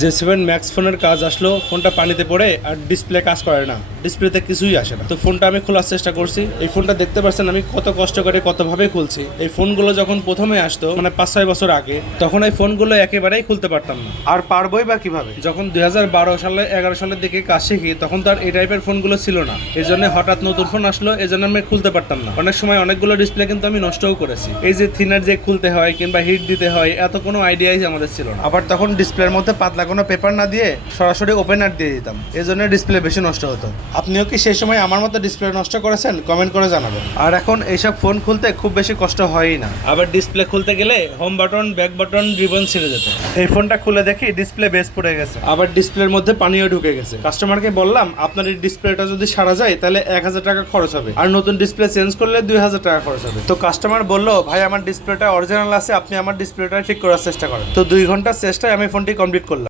J7 Max ফোনের কাজ আসলো, ফোনটা পানিতে পড়ে আর ডিসপ্লে কাজ করে না, ডিসপ্লেতে কিছুই আসে না। তো ফোনটা আমি খোলার চেষ্টা করছি। এই ফোনটা দেখতে পাচ্ছেন আমি কত কষ্ট করে কতভাবে খুলছি। এই ফোনগুলো যখন প্রথমে আসতো মানে 5-6 বছর আগে, তখন এই ফোনগুলো একেবারেই খুলতে পারতাম না। আর পারবোই বা কিভাবে, যখন 2012 সালে 11 সালের দিকে কাজ শিখি তখন তো আর এই টাইপের ফোনগুলো ছিল না। এই জন্য হঠাৎ নতুন ফোন আসলো, এই জন্য আমি খুলতে পারতাম না। অনেক সময় অনেকগুলো ডিসপ্লে কিন্তু আমি নষ্টও করেছি। এই যে থিনার যে খুলতে হয় কিংবা হিট দিতে হয়, এত কোনো আইডিয়াই আমাদের ছিল না। আবার তখন ডিসপ্লের মধ্যে পাতলা কোনো পেপার না দিয়ে সরাসরি ওপেনার দিয়ে দিতাম, এই জন্য ডিসপ্লে বেশি নষ্ট হতো। আপনিও কি সেই সময় আমার মতো ডিসপ্লে নষ্ট করেছেন? কমেন্ট করে জানাবেন। আর এখন এইসব ফোন খুলতে খুব বেশি কষ্ট হয়ই না। আবার ডিসপ্লে খুলতে গেলে home button, back button, ribbon ছিঁড়ে যেত। এই ফোনটা খুলে দেখি ডিসপ্লে বেস পড়ে গেছে, আবার ডিসপ্লের মধ্যে পানিও ঢুকে গেছে। কাস্টমারকে বললাম আপনার এই ডিসপ্লেটা যদি সারা যায় তাহলে 1000 টাকা খরচ হবে, আর নতুন ডিসপ্লে চেঞ্জ করলে 2000 টাকা খরচ হবে। তো কাস্টমার বলল, ভাই আমার ডিসপ্লেটা অরিজিনাল আছে, আপনি আমার ডিসপ্লেটা ঠিক করার চেষ্টা করেন। তো 2 ঘন্টার চেষ্টায় আমি ফোনটি কমপ্লিট করলাম।